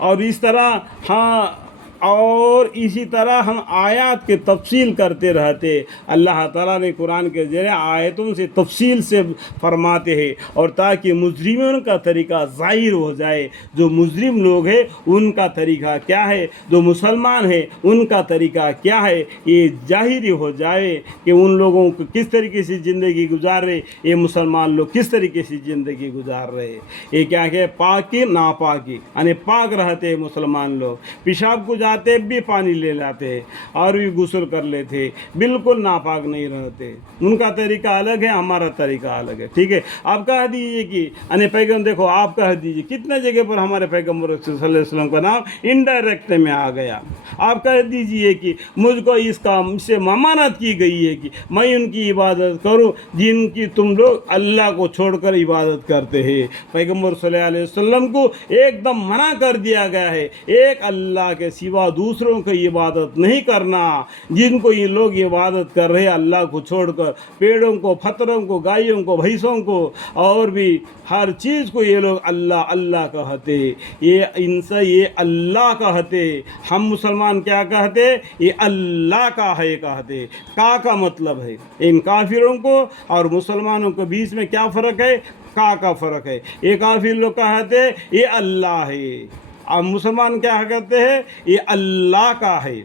اور اس طرح ہاں اور اسی طرح ہم آیات کے تفصیل کرتے رہتے. اللہ تعالیٰ نے قرآن کے ذریعے آیتوں سے تفصیل سے فرماتے ہیں، اور تاکہ مجرموں کا طریقہ ظاہر ہو جائے. جو مجرم لوگ ہیں ان کا طریقہ کیا ہے، جو مسلمان ہیں ان کا طریقہ کیا ہے، یہ ظاہر ہو جائے کہ ان لوگوں کو کس طریقے سے زندگی گزار رہے، یہ مسلمان لوگ کس طریقے سے زندگی گزار رہے. یہ کیا کہ پاکی ناپاکی، یعنی پاک رہتے ہیں مسلمان لوگ. پیشاب کو جاتے بھی پانی لے لاتے اور بھی غسل کر لیتے، بالکل ناپاک نہیں رہتے. ان کا طریقہ الگ ہے، ہمارا طریقہ الگ ہے. ٹھیک ہے. آپ کہہ دیجیے کہ یعنی پیغمبر، دیکھو آپ کہہ دیجیے کتنے جگہ پر ہمارے پیغمبر صلی اللہ علیہ وسلم کا نام انڈائریکٹ میں آ گیا. آپ کہہ دیجیے کہ مجھ کو اس کام سے ممانعت کی گئی ہے کہ میں ان کی عبادت کروں جن کی تم لوگ اللہ کو چھوڑ کر عبادت کرتے ہیں. پیغمبر صلی اللہ علیہ وسلم کو ایک دم منع کر دیا گیا ہے، ایک اللہ کے سوا دوسروں کی عبادت نہیں کرنا. جن کو یہ لوگ عبادت کر رہے اللہ کو چھوڑ کر، پیڑوں کو، پتھروں کو، گائیوں کو، بھینسوں کو، اور بھی ہر چیز کو یہ لوگ اللہ اللہ کہتے. یہ ان سے یہ اللہ کہتے. ہم مسلمان کیا کہتے؟ یہ اللہ کا ہے کہتے. کا مطلب ہے ان کافروں کو اور مسلمانوں کے بیچ میں کیا فرق ہے؟ کا فرق ہے. یہ کافر لوگ کہتے یہ اللہ ہے، اور مسلمان کیا کہتے ہیں؟ یہ اللہ کا ہے.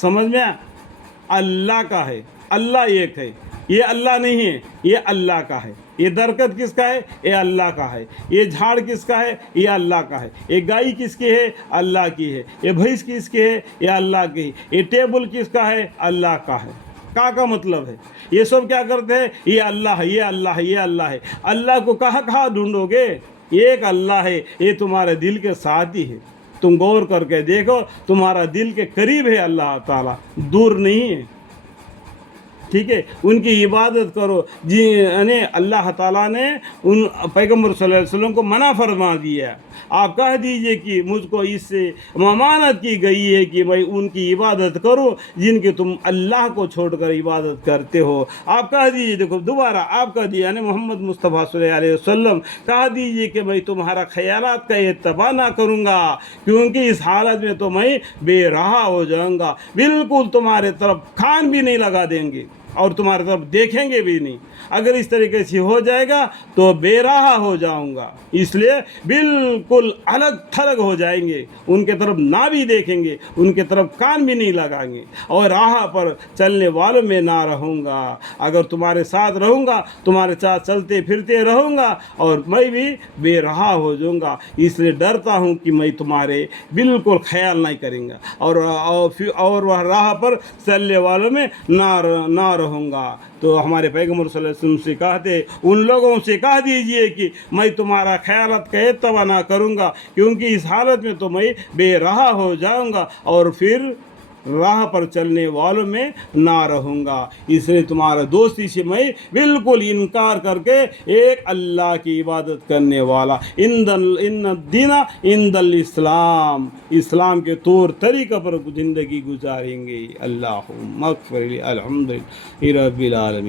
سمجھ میں؟ اللہ کا ہے. اللہ ایک ہے، یہ اللہ نہیں ہے، یہ اللہ کا ہے. یہ درخت کس کا ہے؟ یہ اللہ کا ہے. یہ جھاڑ کس کا ہے؟ یہ اللہ کا ہے. یہ گائے کس کی ہے؟ اللہ کی ہے. یہ بھینس کس کی ہے؟ یہ اللہ کی ہے. یہ ٹیبل کس کا ہے؟ اللہ کا ہے. کا مطلب ہے یہ سب کیا کرتے ہیں؟ یہ اللہ ہے، یہ اللہ ہے، یہ اللہ ہے. اللہ کو کہاں ڈھونڈو گے؟ ایک اللہ ہے، یہ تمہارے دل کے ساتھ ہی ہے. تم غور کر کے دیکھو، تمہارا دل کے قریب ہے اللہ تعالیٰ، دور نہیں ہے. ٹھیک ہے. ان کی عبادت کرو. جی یعنی اللہ تعالیٰ نے ان پیغمبر صلی اللہ علیہ وسلم کو منع فرما دیا. آپ کہہ دیجئے کہ مجھ کو اس سے ممانعت کی گئی ہے کہ میں ان کی عبادت کروں جن کی تم اللہ کو چھوڑ کر عبادت کرتے ہو. آپ کہہ دیجئے، دیکھو دوبارہ آپ کہہ دیجئے، یعنی محمد مصطفیٰ صلی اللہ علیہ وسلم کہہ دیجئے کہ میں تمہارا خیالات کا اتباع نہ کروں گا، کیونکہ اس حالت میں تو میں بے رہا ہو جاؤں گا. بالکل تمہارے طرف کان بھی نہیں لگا دیں گے اور تمہاری طرف دیکھیں گے بھی نہیں. اگر اس طریقے سے ہو جائے گا تو بے راہ ہو جاؤں گا. اس لیے بالکل الگ تھلگ ہو جائیں گے، ان کے طرف نہ بھی دیکھیں گے، ان کے طرف کان بھی نہیں لگائیں گے، اور راہ پر چلنے والوں میں نہ رہوں گا. اگر تمہارے ساتھ رہوں گا، تمہارے ساتھ چلتے پھرتے رہوں گا، اور میں بھی بے راہ ہو جاؤں گا. اس لیے ڈرتا ہوں کہ میں تمہارے بالکل خیال نہیں کریں گا، اور وہ راہ پر چلنے والوں میں نہ رہوں گا. تو ہمارے پیغمبر صلی اللہ علیہ وسلم سے کہتے، ان لوگوں سے کہہ دیجئے کہ میں تمہارا خیالات کا اتباع نہ کروں گا، کیونکہ اس حالت میں تو میں بے راہ ہو جاؤں گا اور پھر راہ پر چلنے والوں میں نہ رہوں گا. اس لیے تمہارا دوستی سے میں بالکل انکار کر کے ایک اللہ کی عبادت کرنے والا، ان الدین عند الاسلام، اسلام کے طور طریقہ پر زندگی گزاریں گے. اللہم اغفر لی. الحمدللہ رب العالمین.